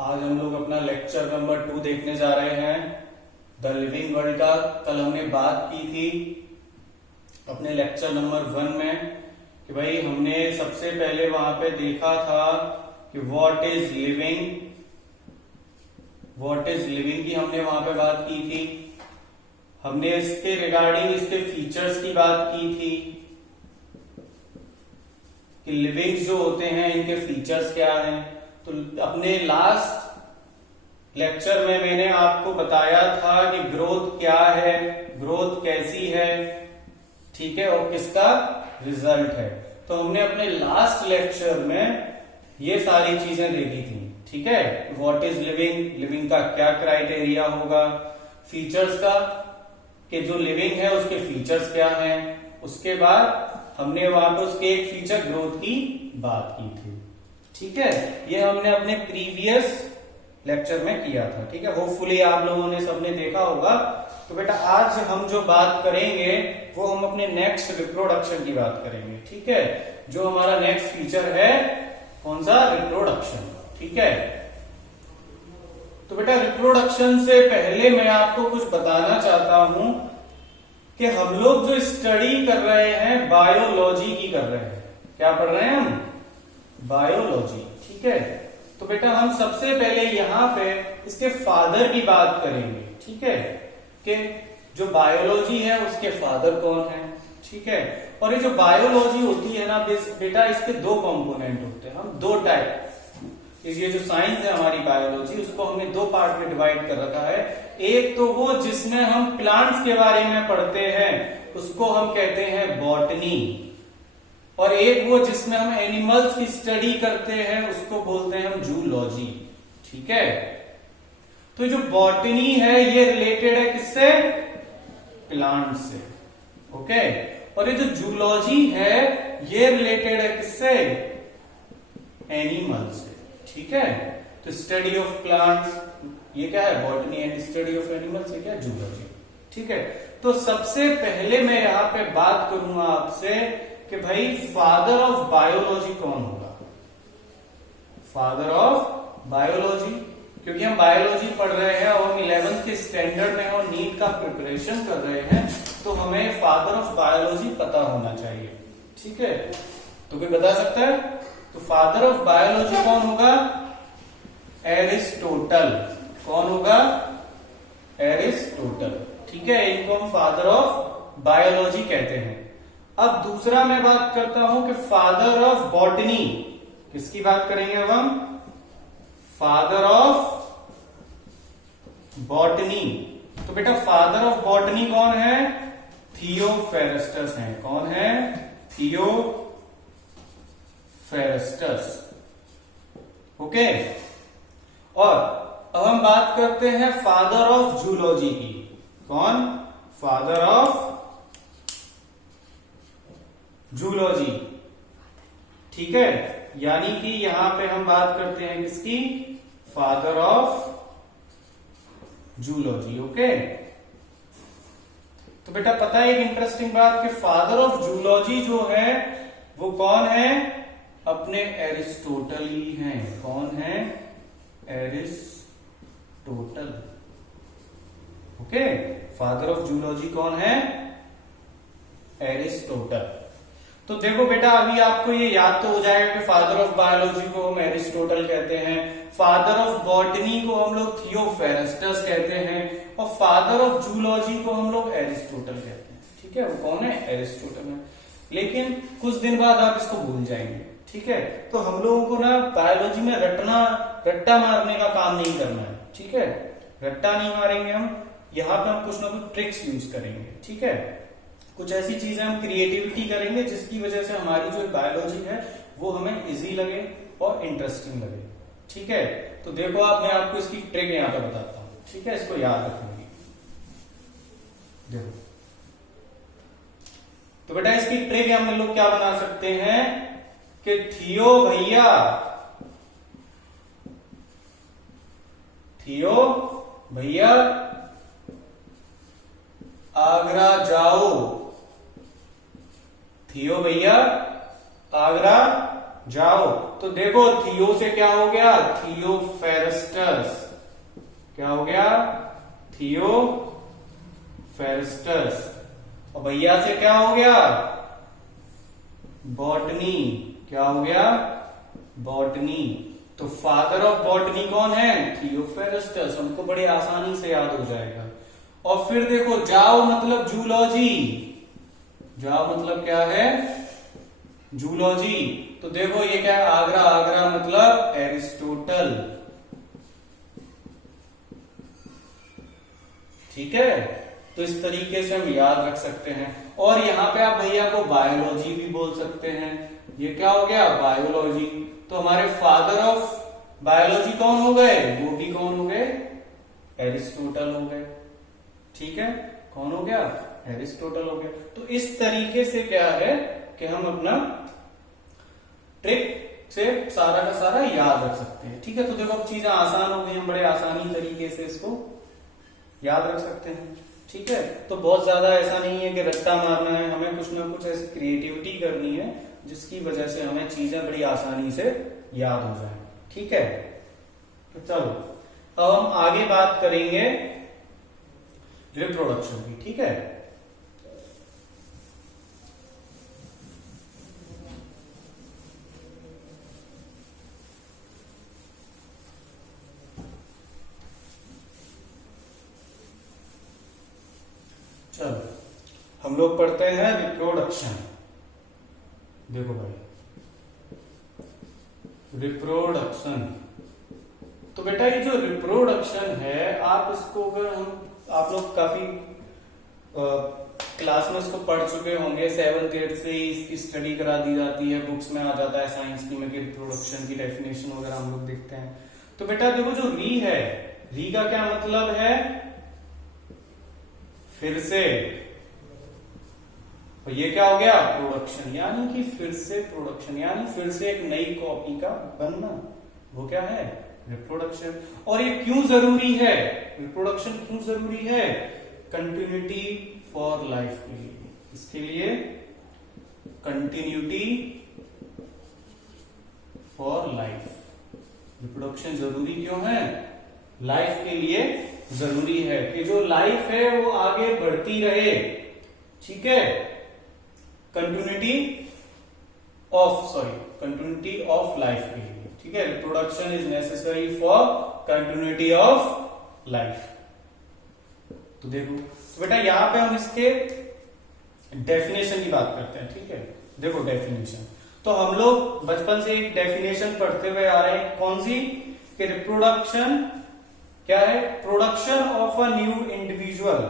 आज हम लोग अपना लेक्चर नंबर 2 देखने जा रहे हैं द लिविंग वर्ल्ड का। कल हमने बात की थी अपने लेक्चर नंबर 1 में कि भाई हमने सबसे पहले वहां पे देखा था कि व्हाट इज लिविंग की हमने वहां पे बात की थी। हमने इसके रिगार्डिंग इसके फीचर्स की बात की थी कि लिविंग्स जो होते हैं इनके फीचर्स क्या हैं। तो अपने लास्ट लेक्चर में मैंने आपको बताया था कि ग्रोथ क्या है, ग्रोथ कैसी है, ठीक है, और किसका रिजल्ट है। तो हमने अपने लास्ट लेक्चर में ये सारी चीजें देखी थी, ठीक है। व्हाट इज लिविंग, लिविंग का क्या क्राइटेरिया होगा, फीचर्स का कि जो लिविंग है उसके फीचर्स क्या हैं। उसके बाद हमने वहां पर उसके एक फीचर ग्रोथ की बात की थी, ठीक है। ये हमने अपने प्रीवियस लेक्चर में किया था, ठीक है। होपफुली आप लोगों ने सबने देखा होगा। तो बेटा आज हम जो बात करेंगे वो हम अपने नेक्स्ट रिप्रोडक्शन की बात करेंगे, ठीक है। जो हमारा नेक्स्ट फीचर है कौन सा, रिप्रोडक्शन, ठीक है। तो बेटा रिप्रोडक्शन से पहले मैं आपको कुछ बताना चाहता हूं कि हम लोग जो स्टडी कर रहे हैं बायोलॉजी की कर रहे हैं। क्या पढ़ रहे हैं हम, बायोलॉजी, ठीक है। तो बेटा हम सबसे पहले यहां पे इसके फादर की बात करेंगे, ठीक है, कि जो बायोलॉजी है उसके फादर कौन है, ठीक है। और ये जो बायोलॉजी होती है ना बेटा, इसके दो कंपोनेंट होते हैं, हम दो टाइप, ये जो साइंस है हमारी बायोलॉजी उसको हमने दो पार्ट में डिवाइड कर रखा है। एक तो वो जिसमें हम प्लांट्स के बारे में पढ़ते हैं उसको हम कहते हैं बॉटनी, और एक वो जिसमें हम एनिमल्स की स्टडी करते हैं उसको बोलते हैं हम जूलॉजी, ठीक है। तो जो बॉटनी है ये रिलेटेड है किससे, प्लांट से, ओके। और ये जो जूलॉजी है ये रिलेटेड है किससे, एनिमल से, ठीक है। तो स्टडी ऑफ प्लांट्स ये क्या है, botany, and study of animals ये क्या है, जूलॉजी, ठीक है। तो सबसे पहले मैं यहां पे बात करूंगा आपसे कि भाई फादर ऑफ बायोलॉजी कौन होगा, फादर ऑफ बायोलॉजी, क्योंकि हम बायोलॉजी पढ़ रहे हैं और हम 11th के स्टैंडर्ड में और नीट का प्रिपरेशन कर रहे हैं, तो हमें फादर ऑफ बायोलॉजी पता होना चाहिए, ठीक है। तो कोई बता सकता है, तो फादर ऑफ बायोलॉजी कौन होगा, एरिस्टोटल, कौन होगा, एरिस्टोटल, ठीक है। इनको हम फादर ऑफ बायोलॉजी कहते हैं। अब दूसरा मैं बात करता हूं कि फादर ऑफ बॉटनी, किसकी बात करेंगे अब हम, फादर ऑफ बॉटनी। तो बेटा फादर ऑफ बॉटनी कौन है, थियोफेरेस्टस है, कौन है, थियोफेरेस्टस, ओके। और अब हम बात करते हैं फादर ऑफ जूलॉजी की, कौन, फादर ऑफ जूलॉजी, ठीक है। यानी कि यहां पे हम बात करते हैं किसकी, फादर ऑफ जूलॉजी, ओके। तो बेटा पता है एक इंटरेस्टिंग बात कि फादर ऑफ जूलॉजी जो है वो कौन है, अपने एरिस्टोटल ही हैं, कौन है, Aristotle, okay. Father of zoology कौन है, एरिस्टोटल। तो देखो बेटा अभी आपको ये याद तो हो जाएगा कि फादर ऑफ बायोलॉजी को हम एरिस्टोटल कहते हैं, फादर ऑफ बॉटनी को हम लोग थियोफेरेस्टस कहते हैं, और फादर ऑफ जूलॉजी को हम लोग एरिस्टोटल कहते हैं, ठीक है। वो कौन है, एरिस्टोटल है। लेकिन कुछ दिन बाद आप इसको भूल जाएंगे, ठीक है। तो हम लोगों को ना बायोलॉजी में रट्टा मारने का काम नहीं करना है, ठीक है। रट्टा नहीं मारेंगे हम, यहाँ पे हम कुछ ना कुछ ट्रिक्स यूज करेंगे, ठीक है। कुछ ऐसी चीजें हम क्रिएटिविटी करेंगे जिसकी वजह से हमारी जो बायोलॉजी है वो हमें इजी लगे और इंटरेस्टिंग लगे, ठीक है। तो देखो आप, मैं आपको इसकी ट्रिक यहाँ पे बताता हूं, ठीक है, इसको याद रखेंगे। देखो तो बेटा इसकी ट्रिक हम लोग क्या बना सकते हैं कि थियो भैया आगरा जाओ, थियो भैया आगरा जाओ। तो देखो थियो से क्या हो गया, थियोफेरस्टस। क्या हो गया, थियोफेरस्टस। और भैया से क्या हो गया, बॉटनी। क्या हो गया, बॉटनी। तो फादर ऑफ बॉटनी कौन है, थियोफेरस्टस। हमको बड़े आसानी से याद हो जाएगा। और फिर देखो जाओ मतलब जूलॉजी। जाओ मतलब क्या है, जूलॉजी। तो देखो ये क्या है, आगरा। आगरा मतलब एरिस्टोटल। ठीक है, तो इस तरीके से हम याद रख सकते हैं। और यहां पे आप भैया को बायोलॉजी भी बोल सकते हैं। ये क्या हो गया, बायोलॉजी। तो हमारे फादर ऑफ बायोलॉजी कौन हो गए, वो भी कौन हो गए, एरिस्टोटल हो गए। ठीक है, कौन हो गया, एरिस्टोटल हो गया। तो इस तरीके से क्या है कि हम अपना ट्रिक से सारा का सारा याद रख सकते हैं। ठीक है, तो देखो अब चीजें आसान हो गई, हम बड़े आसानी तरीके से इसको याद रख सकते हैं। ठीक है, तो बहुत ज्यादा ऐसा नहीं है कि रट्टा मारना है, हमें कुछ ना कुछ ऐसी क्रिएटिविटी करनी है जिसकी वजह से हमें चीजें बड़ी आसानी से याद हो जाए। ठीक है, तो चलो अब हम आगे बात करेंगे रिप्रोडक्शन की। ठीक है, चलो हम लोग पढ़ते हैं रिप्रोडक्शन। देखो भाई, रिप्रोडक्शन। तो बेटा ये जो रिप्रोडक्शन है, आप इसको अगर आप लोग काफी क्लास में इसको पढ़ चुके होंगे, 7th 8th से ही इसकी स्टडी करा दी जाती है, बुक्स में आ जाता है साइंस की में कि रिप्रोडक्शन की डेफिनेशन वगैरह हम लोग देखते हैं। तो बेटा देखो जो री है, री का क्या मतलब है, फिर से। और ये क्या हो गया, प्रोडक्शन, यानी कि फिर से प्रोडक्शन, यानी फिर से एक नई कॉपी का बनना, वो क्या है, रिप्रोडक्शन। और ये क्यों जरूरी है, रिप्रोडक्शन क्यों जरूरी है, कंटिन्यूटी फॉर लाइफ के लिए। इसके लिए कंटिन्यूटी फॉर लाइफ, रिप्रोडक्शन जरूरी क्यों है, लाइफ के लिए जरूरी है कि जो लाइफ है वो आगे बढ़ती रहे। ठीक है, कंटिन्यूटी ऑफ लाइफ के लिए। ठीक है, reproduction is necessary for continuity of life. तो देखो, तो बेटा यहां पे हम इसके डेफिनेशन की बात करते हैं। ठीक है, देखो डेफिनेशन, तो हम लोग बचपन से एक डेफिनेशन पढ़ते हुए आ रहे हैं, कौन सी, कि रिप्रोडक्शन क्या है, production of a new individual.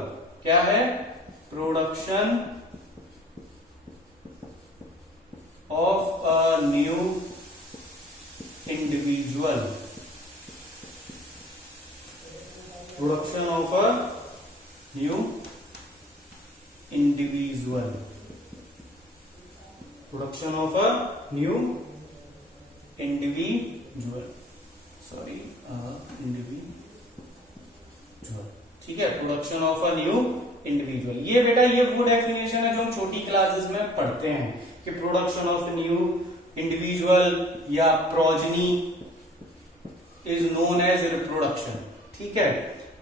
क्या है, production of a new individual, production of a new individual, production of a new individual, sorry individual. ठीक है, production of a new individual. ये बेटा ये वो डेफिनेशन है जो हम छोटी क्लासेस में पढ़ते हैं कि प्रोडक्शन ऑफ न्यू इंडिविजुअल या progeny is known as reproduction. ठीक है,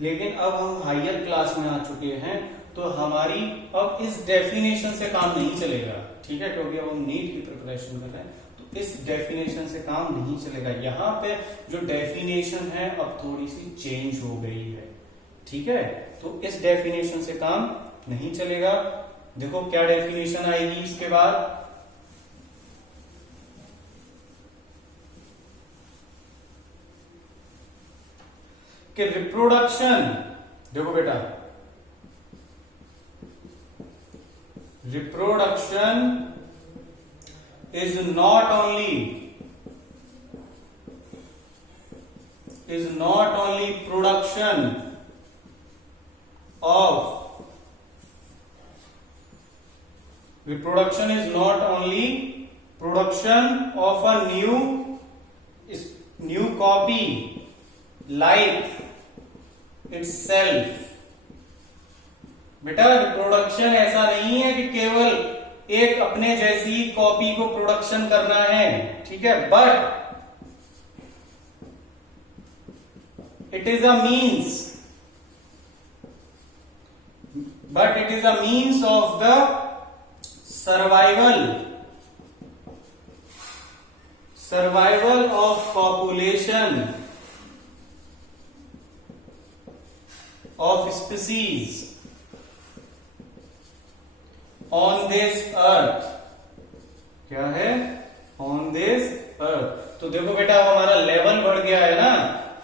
लेकिन अब हम हायर क्लास में आ चुके हैं, तो हमारी अब इस डेफिनेशन से काम नहीं चलेगा। ठीक है, क्योंकि अब हम नीट की प्रिपरेशन कर रहे हैं, तो इस डेफिनेशन से काम नहीं चलेगा। यहां पे जो डेफिनेशन है अब थोड़ी सी चेंज हो गई है। ठीक है, तो इस डेफिनेशन से काम नहीं चलेगा। देखो क्या डेफिनेशन आएगी इसके बाद, कि रिप्रोडक्शन, देखो बेटा, reproduction is not only production of, reproduction is not only production of a new copy like itself। बेटा रिप्रोडक्शन ऐसा नहीं है कि केवल एक अपने जैसी कॉपी को प्रोडक्शन करना है, ठीक है, but it is a means of the survival of population of species on this earth. क्या है? On this earth. तो देखो बेटा हमारा लेवल बढ़ गया है ना,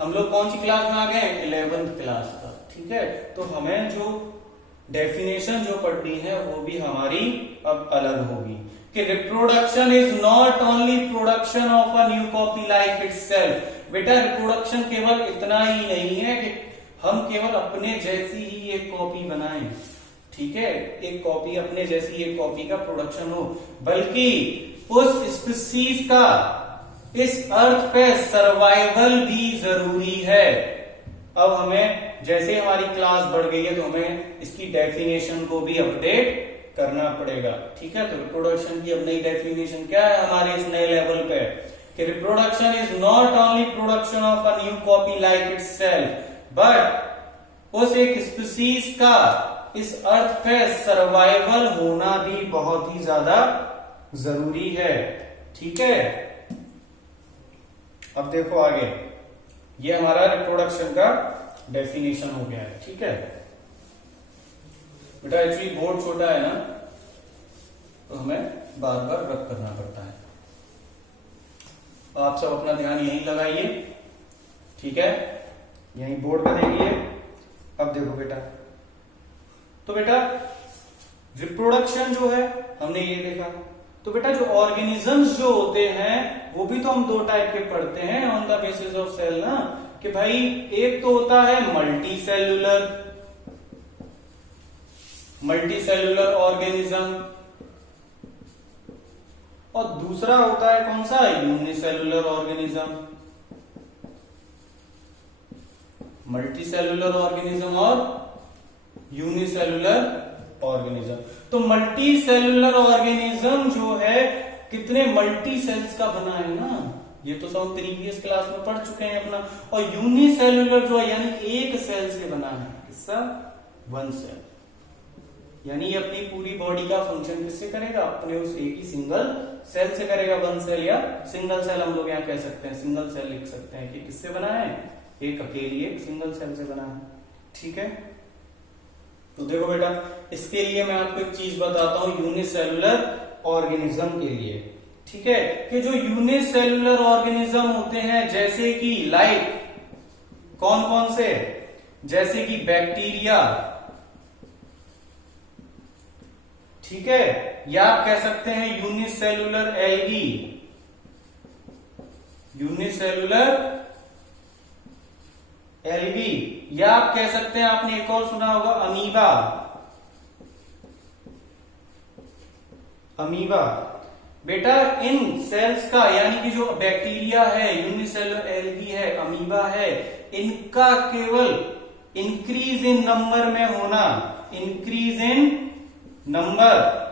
हम लोग कौन सी क्लास में आ गए? 11th क्लास का, ठीक है। तो हमें जो डेफिनेशन जो पढ़नी है वो भी हमारी अब अलग होगी कि reproduction is not only production of a new copy like itself. बेटा रिप्रोडक्शन केवल इतना ही नहीं है कि हम केवल अपने जैसी ही एक कॉपी बनाएं, ठीक है, एक कॉपी अपने जैसी एक कॉपी का प्रोडक्शन हो, बल्कि उस स्पीसीज का इस अर्थ पे सर्वाइवल भी जरूरी है। अब हमें जैसे हमारी क्लास बढ़ गई है तो हमें इसकी डेफिनेशन को भी अपडेट करना पड़ेगा, ठीक है। तो रिप्रोडक्शन की अब नई डेफिनेशन क्या है हमारे इस नए लेवल पे कि reproduction is not only production of a new copy like itself, but उस एक स्पीसीज का इस अर्थ पे सर्वाइवल होना भी बहुत ही ज्यादा जरूरी है, ठीक है। अब देखो आगे, ये हमारा रिप्रोडक्शन का डेफिनेशन हो गया है, ठीक है। बेटा एक्चुअली बोर्ड छोटा है ना, तो हमें बार बार रब करना पड़ता है। आप सब अपना ध्यान यहीं लगाइए, ठीक है, यहीं बोर्ड पे देखिए। अब देखो बेटा, तो बेटा रिप्रोडक्शन जो है हमने ये देखा, तो बेटा जो ऑर्गेनिजम्स जो होते हैं वो भी तो हम दो टाइप के पढ़ते हैं on the basis of cell ना, कि भाई एक तो होता है मल्टी सेलुलर ऑर्गेनिज्म, और दूसरा होता है कौन सा? Unicellular organism. Multi cellular organism और यूनिसेलुलर ऑर्गेनिज्म। तो मल्टी सेलुलर ऑर्गेनिज्म जो है कितने मल्टी सेल्स का बना है ना, ये तो सब प्रीवियस क्लास में पढ़ चुके हैं अपना। और यूनिसेलुलर जो है यानी एक सेल से बना है, किसका? One cell. यानी ये अपनी पूरी बॉडी का फंक्शन किससे करेगा? अपने उस एक ही सिंगल सेल से करेगा, वन सेल या सिंगल सेल हम लोग यहाँ कह सकते हैं, सिंगल सेल लिख सकते हैं कि किससे बना है? एक अकेली एक सिंगल सेल से बना है, ठीक है। तो देखो बेटा इसके लिए मैं आपको एक चीज बताता हूं यूनिसेलुलर ऑर्गेनिज्म के लिए, ठीक है, कि जो यूनिसेलुलर ऑर्गेनिज्म होते हैं जैसे कि लाइक कौन कौन से? जैसे कि बैक्टीरिया, ठीक है, या आप कह सकते हैं यूनिसेलुलर एल्गी, या आप कह सकते हैं, आपने एक और सुना होगा अमीबा। बेटा इन सेल्स का यानी कि जो बैक्टीरिया है, यूनिसेलुलर एल्गी है, अमीबा है, इनका केवल इंक्रीज इन नंबर में होना, इंक्रीज इन नंबर,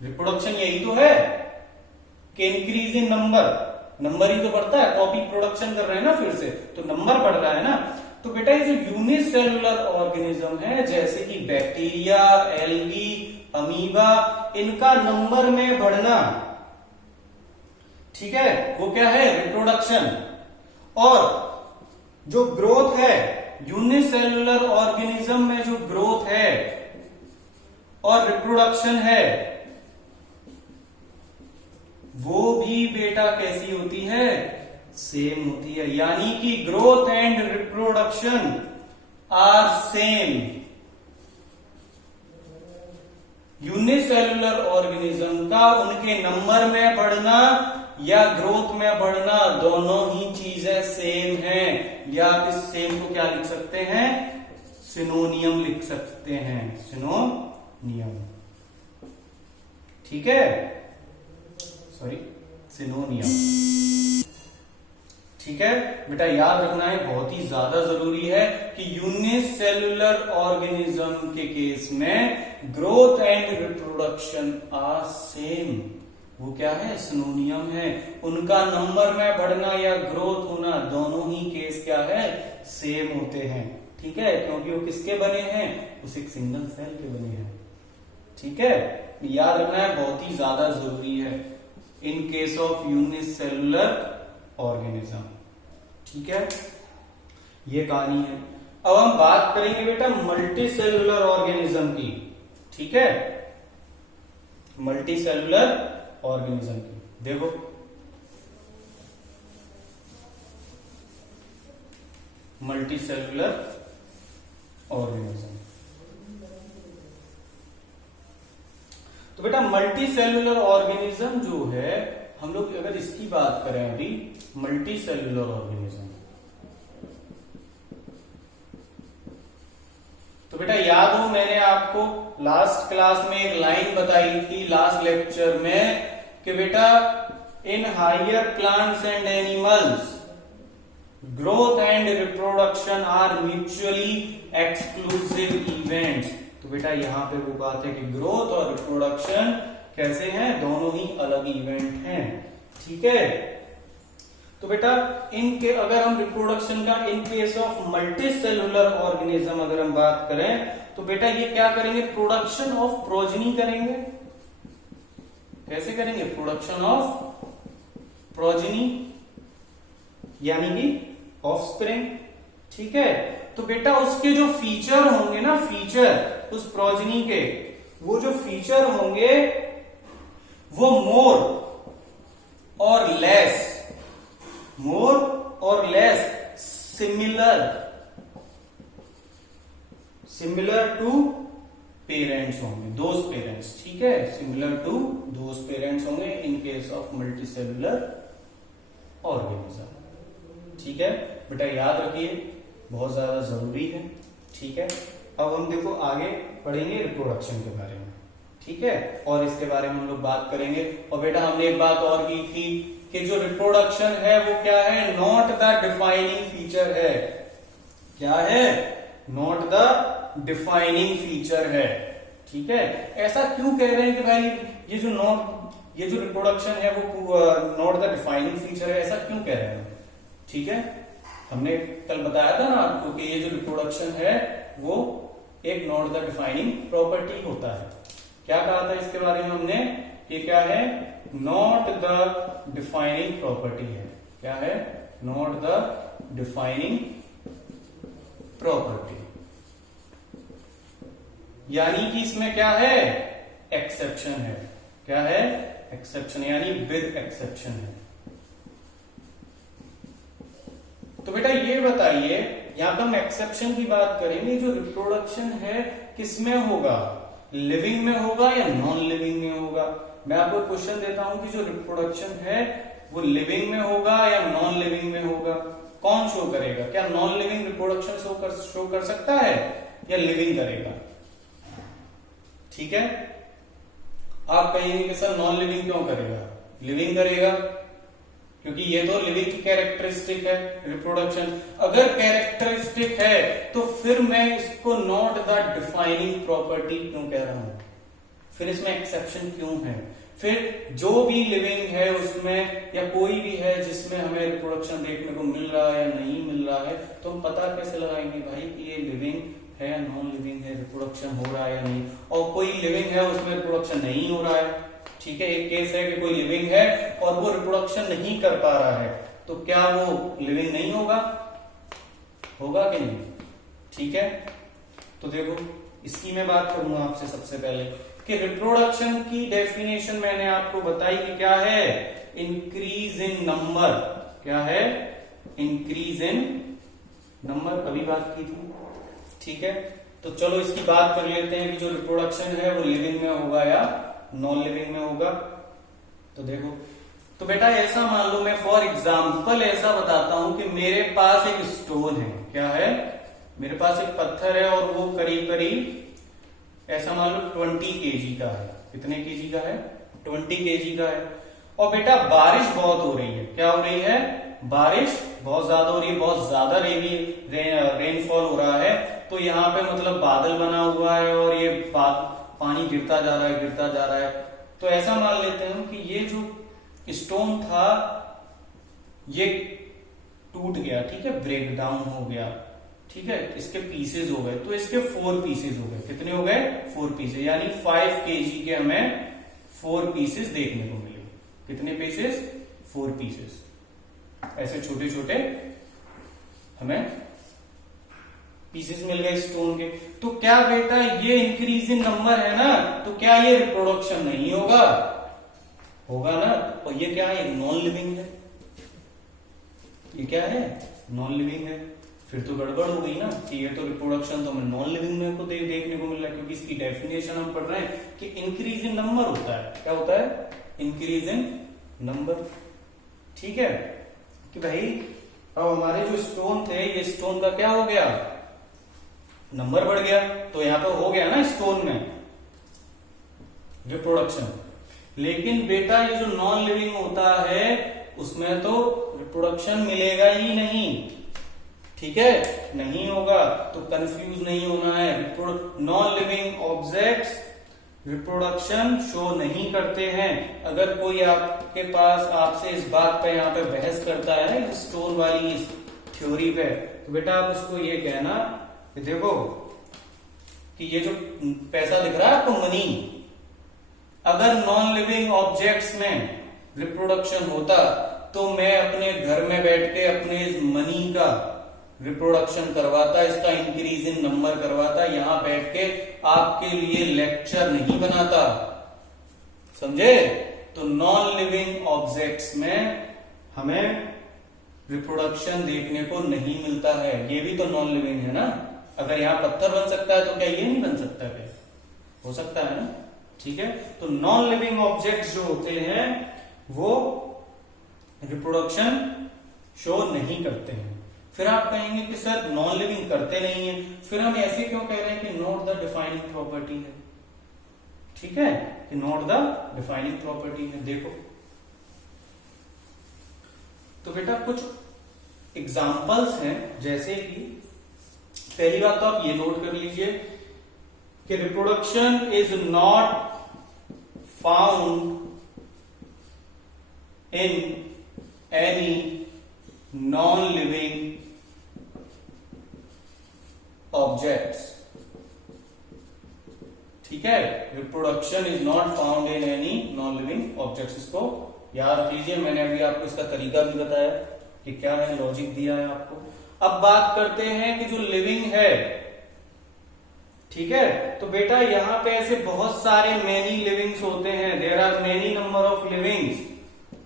रिप्रोडक्शन यही तो है कि इंक्रीज इन नंबर ही तो बढ़ता है, कॉपी प्रोडक्शन कर रहे हैं ना फिर से, तो नंबर बढ़ रहा है ना। तो बेटा ये जो यूनिसेलुलर ऑर्गेनिज्म है जैसे कि बैक्टीरिया, एल्गी, अमीबा, इनका नंबर में बढ़ना, ठीक है, वो क्या है? रिप्रोडक्शन। और जो ग्रोथ है यूनिसेलुलर ऑर्गेनिज्म में, जो ग्रोथ है और रिप्रोडक्शन है वो भी बेटा कैसी होती है? सेम होती है। यानी कि growth and reproduction are same. Unicellular organism का उनके नंबर में बढ़ना या ग्रोथ में बढ़ना दोनों ही चीजें सेम हैं, या आप इस सेम को क्या लिख सकते हैं? सिनोनियम लिख सकते हैं, सिनोनियम, ठीक है, सॉरी सिनोनियम, ठीक है बेटा, याद रखना है, बहुत ही ज्यादा जरूरी है कि यूनिसेल्युलर ऑर्गेनिज्म के केस में growth and reproduction are same. वो क्या है, सिनोनियम है। उनका नंबर में बढ़ना या ग्रोथ होना दोनों ही केस क्या है, सेम होते हैं। ठीक है, क्योंकि वो किसके बने हैं, उस एक सिंगल सेल के बने हैं। ठीक है, याद रखना है, बहुत ही ज्यादा जरूरी है in case of unicellular organism. ठीक है, ये कहानी है। अब हम बात करेंगे बेटा मल्टी सेल्युलर ऑर्गेनिज्म की। ठीक है, मल्टी सेल्युलर ऑर्गेनिज्म की। देखो मल्टी सेल्युलर ऑर्गेनिज्म, तो बेटा मल्टी सेल्युलर ऑर्गेनिज्म जो है, हम लोग अगर इसकी बात करें अभी, मल्टी सेल्युलर ऑर्गेनिज्म, तो बेटा याद हो मैंने आपको लास्ट क्लास में एक लाइन बताई थी, लास्ट लेक्चर में, कि बेटा in higher plants and animals growth and reproduction are mutually exclusive events. तो बेटा यहां पे वो बात है कि ग्रोथ और रिप्रोडक्शन कैसे हैं, दोनों ही अलग इवेंट हैं। ठीक है, तो बेटा इनके अगर हम रिप्रोडक्शन का in case of multi cellular organism अगर हम बात करें, तो बेटा ये क्या करेंगे, प्रोडक्शन ऑफ प्रोजेनी करेंगे। कैसे करेंगे, प्रोडक्शन ऑफ प्रोजेनी यानी कि ऑफस्प्रिंग। ठीक है, तो बेटा उसके जो फीचर होंगे ना, फीचर उस प्रोजेनी के, वो जो फीचर होंगे वो मोर और लेस सिमिलर टू पेरेंट्स होंगे, दोज पेरेंट्स। ठीक है, सिमिलर टू दोज पेरेंट्स होंगे in case of multi cellular organism. ठीक है बेटा, याद रखिए, बहुत ज्यादा जरूरी है। ठीक है, अब हम देखो आगे पढ़ेंगे रिप्रोडक्शन के बारे में। ठीक है, और इसके बारे में हम लोग बात करेंगे। और बेटा हमने एक बात और की थी कि जो रिप्रोडक्शन है वो क्या है, नॉट द डिफाइनिंग फीचर है। क्या है, नॉट द डिफाइनिंग फीचर है। ठीक है, ऐसा क्यों कह रहे हैं कि भाई ये जो रिप्रोडक्शन है वो नॉट द डिफाइनिंग फीचर है, ऐसा क्यों कह रहे हैं। ठीक है, हमने कल बताया था ना आपको कि ये जो रिप्रोडक्शन है वो एक नॉट द डिफाइनिंग प्रॉपर्टी होता है। क्या कहा था इसके बारे में हमने, कि क्या है, नॉट द डिफाइनिंग प्रॉपर्टी है। क्या है, नॉट द डिफाइनिंग प्रॉपर्टी, यानी कि इसमें क्या है, एक्सेप्शन है। क्या है, एक्सेप्शन, यानी विद एक्सेप्शन है। तो बेटा ये बताइए, यहां पर हम एक्सेप्शन की बात करेंगे, जो रिप्रोडक्शन है किसमें होगा, लिविंग में होगा या नॉन लिविंग में होगा। मैं आपको क्वेश्चन देता हूं कि जो रिप्रोडक्शन है वो लिविंग में होगा या नॉन लिविंग में होगा, कौन शो करेगा। क्या नॉन लिविंग रिप्रोडक्शन शो कर सकता है या लिविंग करेगा। ठीक है, आप कहेंगे कि सर नॉन लिविंग क्यों करेगा, लिविंग करेगा, क्योंकि ये तो लिविंग की कैरेक्टरिस्टिक है रिप्रोडक्शन। अगर कैरेक्टरिस्टिक है तो फिर मैं इसको नॉट द डिफाइनिंग प्रॉपर्टी क्यों कह रहा हूं, फिर इसमें एक्सेप्शन क्यों है। फिर जो भी लिविंग है उसमें, या कोई भी है जिसमें हमें रिप्रोडक्शन देखने को मिल रहा है या नहीं मिल रहा है, तो हम पता कैसे लगाएंगे भाई कि ये लिविंग है या नॉन लिविंग है, रिप्रोडक्शन हो रहा है या नहीं। और कोई लिविंग है उसमें रिप्रोडक्शन नहीं हो रहा है। ठीक है, एक केस है कि कोई लिविंग है और वो रिप्रोडक्शन नहीं कर पा रहा है, तो क्या वो लिविंग नहीं होगा, होगा कि नहीं। ठीक है, तो देखो इसकी मैं बात करूंगा आपसे सबसे पहले कि रिप्रोडक्शन की डेफिनेशन मैंने आपको बताई कि क्या है, इंक्रीज इन नंबर। क्या है, इंक्रीज इन नंबर, अभी बात की थी। ठीक है, तो चलो इसकी बात कर लेते हैं कि जो रिप्रोडक्शन है वो लिविंग में होगा या नॉन लिविंग में होगा। तो देखो, तो बेटा ऐसा मान लो, मैं फॉर एग्जाम्पल ऐसा बताता हूं कि मेरे पास एक स्टोन है। क्या है, मेरे पास एक पत्थर है और वो करीब करीब ऐसा मान लो 20 kg का है। कितने kg का है, 20 kg का है। और बेटा बारिश बहुत हो रही है। क्या हो रही है, बारिश बहुत ज्यादा हो रही है, बहुत ज्यादा रेनफॉल हो रहा है, तो यहाँ पे मतलब बादल बना हुआ है और ये पानी गिरता जा रहा है, गिरता जा रहा है। तो ऐसा मान लेते हैं हम कि ये जो स्टोन था ये टूट गया, ठीक है, ब्रेक डाउन हो गया, ठीक है, इसके पीसेज हो गए, तो इसके 4 पीसेज हो गए। कितने हो गए? 4 पीसेज, यानी 5 kg के हमें 4 पीसेज देखने को मिले। कितने पीसेज? 4 पीसेज, ऐसे छोटे छोटे हमें पीसेस मिल गए स्टोन के। तो क्या बेटा ये इंक्रीज इन नंबर है ना, तो क्या ये रिप्रोडक्शन नहीं होगा? होगा ना। और ये क्या है? नॉन लिविंग है। ये क्या है? नॉन लिविंग है। फिर तो गड़बड़ हो गई ना कि ये तो रिप्रोडक्शन तो हमें नॉन लिविंग में को देखने को मिल रहा है, क्योंकि इसकी डेफिनेशन हम पढ़ रहे हैं कि इंक्रीज इन नंबर होता है। क्या होता है? Increase in number. ठीक है कि भाई अब हमारे जो स्टोन थे, ये स्टोन का क्या हो गया? नंबर बढ़ गया। तो यहां पे हो गया ना स्टोन में रिप्रोडक्शन। लेकिन बेटा ये जो नॉन लिविंग होता है उसमें तो रिप्रोडक्शन मिलेगा ही नहीं, ठीक है, नहीं होगा। तो कंफ्यूज नहीं होना है। Non living objects reproduction show नहीं करते हैं। अगर कोई आपके पास आपसे इस बात पे यहाँ पे बहस करता है स्टोन वाली इस थ्योरी पे, तो बेटा आप उसको ये कहना कि देखो कि ये जो पैसा दिख रहा है आपको, मनी, अगर नॉन लिविंग ऑब्जेक्ट्स में रिप्रोडक्शन होता तो मैं अपने घर में बैठ के अपने इस मनी का रिप्रोडक्शन करवाता, इसका इंक्रीज इन नंबर करवाता, यहां बैठ के आपके लिए लेक्चर नहीं बनाता। समझे? तो नॉन लिविंग ऑब्जेक्ट्स में हमें रिप्रोडक्शन देखने को नहीं मिलता है। ये भी तो नॉन लिविंग है ना। अगर यहां पत्थर बन सकता है तो क्या ये नहीं बन सकता? क्या हो सकता है ना? ठीक है। तो नॉन लिविंग ऑब्जेक्ट्स जो होते हैं वो रिप्रोडक्शन शो नहीं करते हैं। फिर आप कहेंगे कि सर नॉन लिविंग करते नहीं है, फिर हम ऐसे क्यों कह रहे हैं कि नोट द डिफाइनिंग प्रॉपर्टी है। ठीक है कि नोट द डिफाइनिंग प्रॉपर्टी है। देखो तो बेटा कुछ एग्जाम्पल्स हैं, जैसे कि पहली बात तो आप ये नोट कर लीजिए कि reproduction is not found in any non living objects. ठीक है, reproduction is not found in any non living objects. इसको याद कीजिए, मैंने अभी आपको इसका तरीका भी बताया कि क्या है, लॉजिक दिया है आपको। अब बात करते हैं कि जो लिविंग है, ठीक है, तो बेटा यहां पे ऐसे बहुत सारे मेनी लिविंग्स होते हैं। There are many number of livings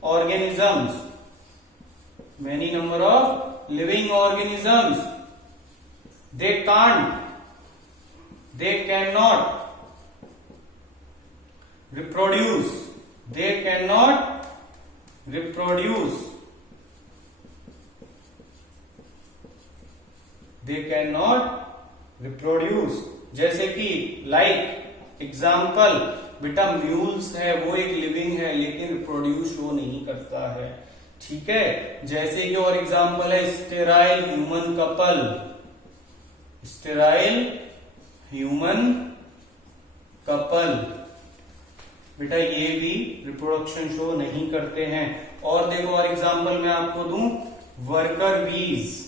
organisms, many number of living organisms. They can't, they cannot reproduce, they cannot reproduce, they cannot reproduce। जैसे कि लाइक एग्जाम्पल बेटा म्यूल्स है, वो एक लिविंग है लेकिन रिप्रोड्यूस शो नहीं करता है। ठीक है, जैसे कि और एग्जाम्पल है sterile human couple, sterile human couple, बेटा ये भी रिप्रोडक्शन शो नहीं करते हैं। और देखो और एग्जांपल मैं आपको दूं, वर्कर बीज।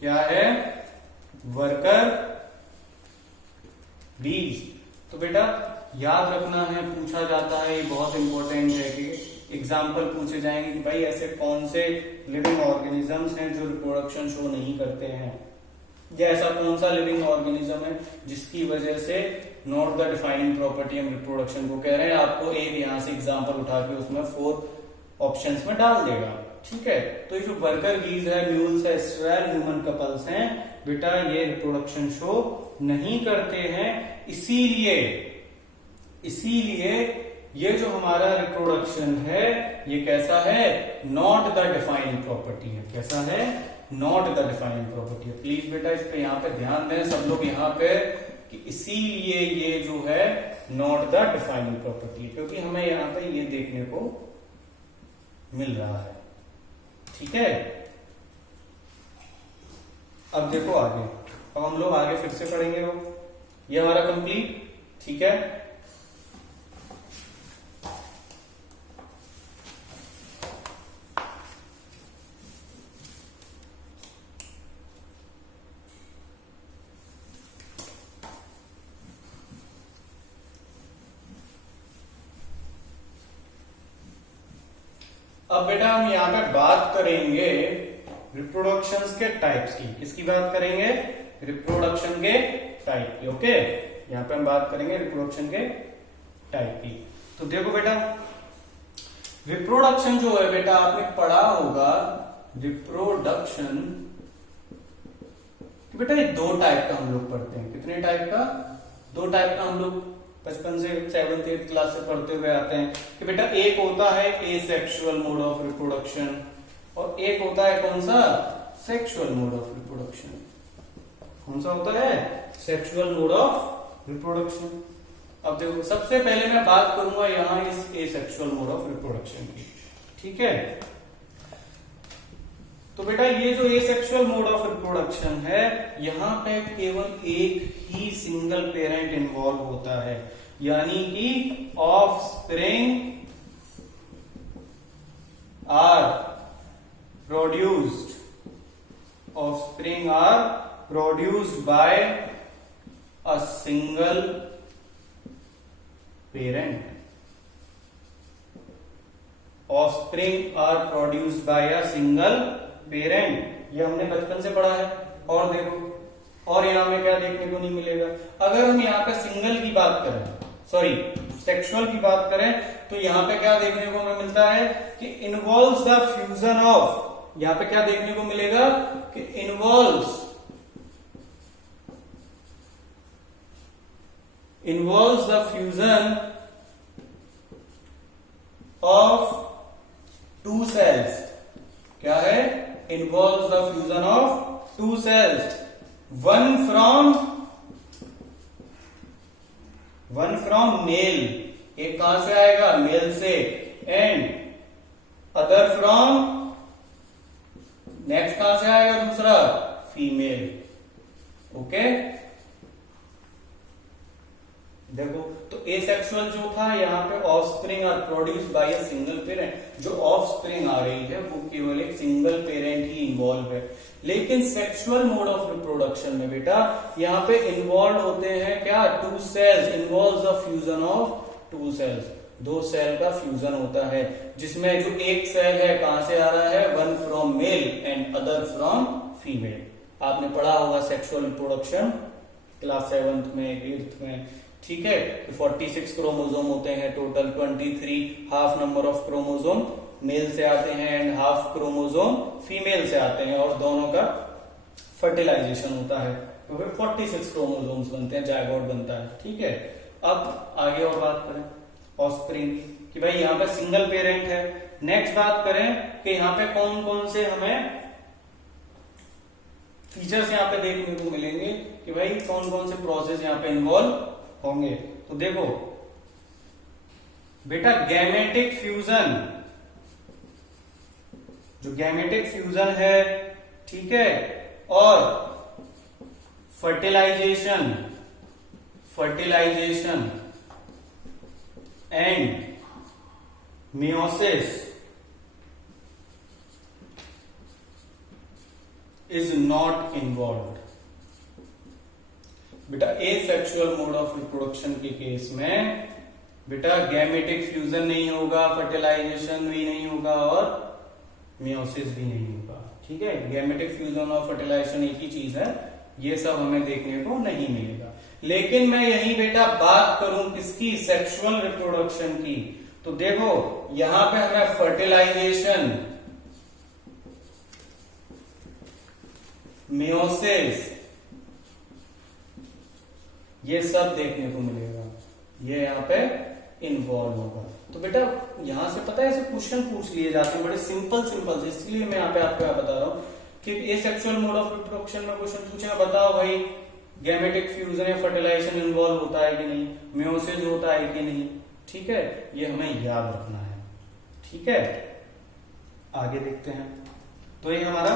क्या है? वर्कर बीज। तो बेटा याद रखना है, पूछा जाता है, ये बहुत इंपॉर्टेंट है कि एग्जाम्पल पूछे जाएंगे कि भाई ऐसे कौन से लिविंग ऑर्गेनिजम्स हैं जो रिप्रोडक्शन शो नहीं करते हैं, या ऐसा कौन सा लिविंग ऑर्गेनिज्म है जिसकी वजह से नॉट द डिफाइनिंग प्रॉपर्टी हम रिप्रोडक्शन को कह रहे हैं। आपको एक यहां से एग्जांपल उठा के उसमें 4 ऑप्शंस में डाल देगा। ठीक है, तो ये जो वर्कर बीज है, म्यूल्स है, स्टेराइल ह्यूमन कपल्स हैं, बेटा ये रिप्रोडक्शन शो नहीं करते हैं। इसीलिए ये जो हमारा रिप्रोडक्शन है ये कैसा है? नॉट द डिफाइनिंग प्रॉपर्टी है। कैसा है? नॉट द डिफाइनिंग प्रॉपर्टी है। प्लीज बेटा इस पे यहाँ पे ध्यान दें सब लोग यहाँ पे कि इसीलिए ये जो है नॉट द डिफाइनिंग प्रॉपर्टी है, क्योंकि हमें यहाँ पे ये देखने को मिल रहा है। ठीक है, अब देखो आगे, अब हम लोग आगे फिर से पढ़ेंगे वो, ये हमारा कंप्लीट, ठीक है। अब बेटा हम यहाँ पे बात करेंगे रिप्रोडक्शन के टाइप्स की। किसकी बात करेंगे? रिप्रोडक्शन के टाइप की। ओके, यहाँ पे हम बात करेंगे रिप्रोडक्शन के टाइप की। तो देखो बेटा, रिप्रोडक्शन जो है बेटा आपने पढ़ा होगा, रिप्रोडक्शन बेटा ये दो टाइप का हम लोग पढ़ते हैं। कितने टाइप का? दो टाइप का हम लोग बचपन से 7th 8th क्लास से पढ़ते हुए आते हैं कि बेटा एक होता है एसेक्सुअल मोड ऑफ रिप्रोडक्शन और एक होता है कौन सा? Sexual mode of reproduction. कौन सा होता है? Sexual mode of reproduction. अब देखो, सबसे पहले मैं बात करूंगा यहां इस एसेक्सुअल मोड ऑफ रिप्रोडक्शन की, ठीक है। तो बेटा ये जो एसेक्सुअल मोड ऑफ रिप्रोडक्शन है, यहां पे केवल एक ही सिंगल पेरेंट इन्वॉल्व होता है, यानी कि offspring are produced by a single parent. Offspring are produced by a single parent, ये हमने बचपन से पढ़ा है। और देखो, और यहां में क्या देखने को नहीं मिलेगा? अगर हम यहाँ पे सिंगल की बात करें, सॉरी सेक्सुअल की बात करें, तो यहाँ पे क्या देखने को हमें मिलता है कि इन्वॉल्व्स द फ्यूजन ऑफ, यहाँ पे क्या देखने को मिलेगा कि involves the fusion of two cells. क्या है? Involves the fusion of two cells, one from male, एक कहां से आएगा? मेल से, एंड अदर फ्रॉम, नेक्स्ट कहां से आएगा दूसरा? फीमेल। ओके, देखो तो एसेक्सुअल जो था यहाँ पे offspring are produced by a single parent, जो ऑफस्प्रिंग आ रही है वो केवल एक सिंगल पेरेंट ही इन्वॉल्व है। लेकिन सेक्सुअल मोड ऑफ रिप्रोडक्शन में बेटा यहाँ पे इन्वॉल्व होते हैं क्या? Two cells, involve the fusion of two cells, दो सेल का फ्यूजन होता है, जिसमें जो एक सेल है कहां से आ रहा है? One from male and other from female. आपने पढ़ा होगा सेक्सुअल रिप्रोडक्शन क्लास 7th में 8th में, ठीक है। 46 क्रोमोसोम होते हैं total, 23 half number of chromosome male से आते हैं एंड हाफ क्रोमोसोम फीमेल से आते हैं, और दोनों का फर्टिलाइजेशन होता है, तो फिर 46 क्रोमोसोम्स बनते हैं, जायगोट बनता है, ठीक है। अब आगे और बात करें ऑफस्प्रिंग कि भाई यहाँ पे सिंगल पेरेंट है। नेक्स्ट बात करें कि यहाँ पे कौन कौन से हमें फीचर्स यहाँ पे देखने को मिलेंगे कि भाई कौन कौन से प्रोसेस यहाँ पे इन्वॉल्व होंगे। तो देखो बेटा, गैमेटिक फ्यूजन, जो गैमेटिक फ्यूजन है, ठीक है, और fertilisation and meiosis is not involve. बेटा एसेक्सुअल मोड ऑफ रिप्रोडक्शन के केस में बेटा गैमेटिक फ्यूजन नहीं होगा, फर्टिलाइजेशन भी नहीं होगा और मियोसिस भी नहीं होगा, ठीक है। गैमेटिक फ्यूजन और फर्टिलाइजेशन एक ही चीज है, ये सब हमें देखने को नहीं मिलेगा। लेकिन मैं यही बेटा बात करूं किसकी? सेक्सुअल रिप्रोडक्शन की, तो देखो यहां पे हमें फर्टिलाइजेशन, मियोसिस, ये सब देखने को मिलेगा, ये यहाँ पे इन्वॉल्व होगा। तो बेटा यहां से पता है ऐसे क्वेश्चन पूछ लिए जाते हैं बड़े सिंपल से, इसलिए मैं यहाँ पे आपको बता रहा हूं कि एसेक्सुअल मोड ऑफ रिप्रोडक्शन में क्वेश्चन पूछेगा, बताओ भाई गैमेटिक फ्यूजन या फर्टिलाइजेशन इन्वॉल्व होता है कि नहीं, मियोसिस होता है कि नहीं, ठीक है। ये हमें याद रखना है, ठीक है। आगे देखते हैं। तो ये हमारा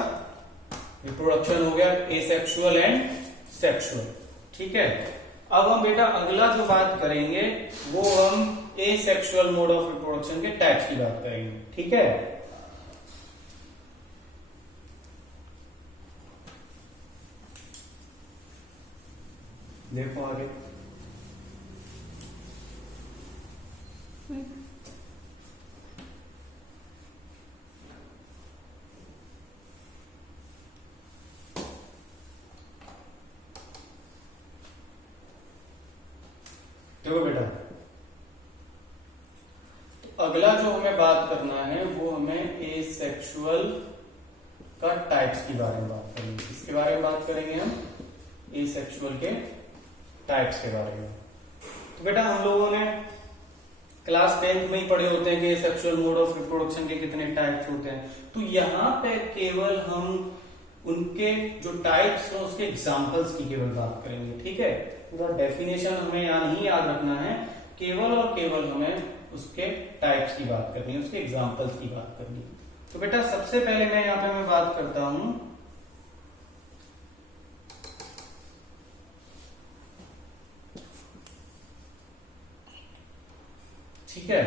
रिप्रोडक्शन हो गया एसेक्सुअल एंड सेक्सुअल। ठीक है, अब हम बेटा अगला जो बात करेंगे वो हम एसेक्सुअल मोड ऑफ रिप्रोडक्शन के टाइप्स की बात करेंगे। ठीक है, देखो आगे। देखो बेटा, तो अगला जो हमें बात करना है वो हमें एसेक्सुअल का टाइप्स के बारे में बात करेंगे। इसके बारे में बात करेंगे हम एसेक्सुअल के टाइप्स के बारे में। तो बेटा हम लोगों ने क्लास 10th में ही पढ़े होते हैं कि एसेक्सुअल मोड ऑफ रिप्रोडक्शन के कितने टाइप्स होते हैं। तो यहाँ पे केवल हम उनके जो टाइप्स हैं उसके एग्जांपल्स की केवल बात करेंगे। ठीक है, पूरा डेफिनेशन हमें यहाँ नहीं याद रखना है, केवल और केवल हमें उसके टाइप्स की बात करनी है, उसके एग्जांपल्स की बात करनी है। तो बेटा सबसे पहले मैं यहाँ पे मैं बात करता हूं ठीक है,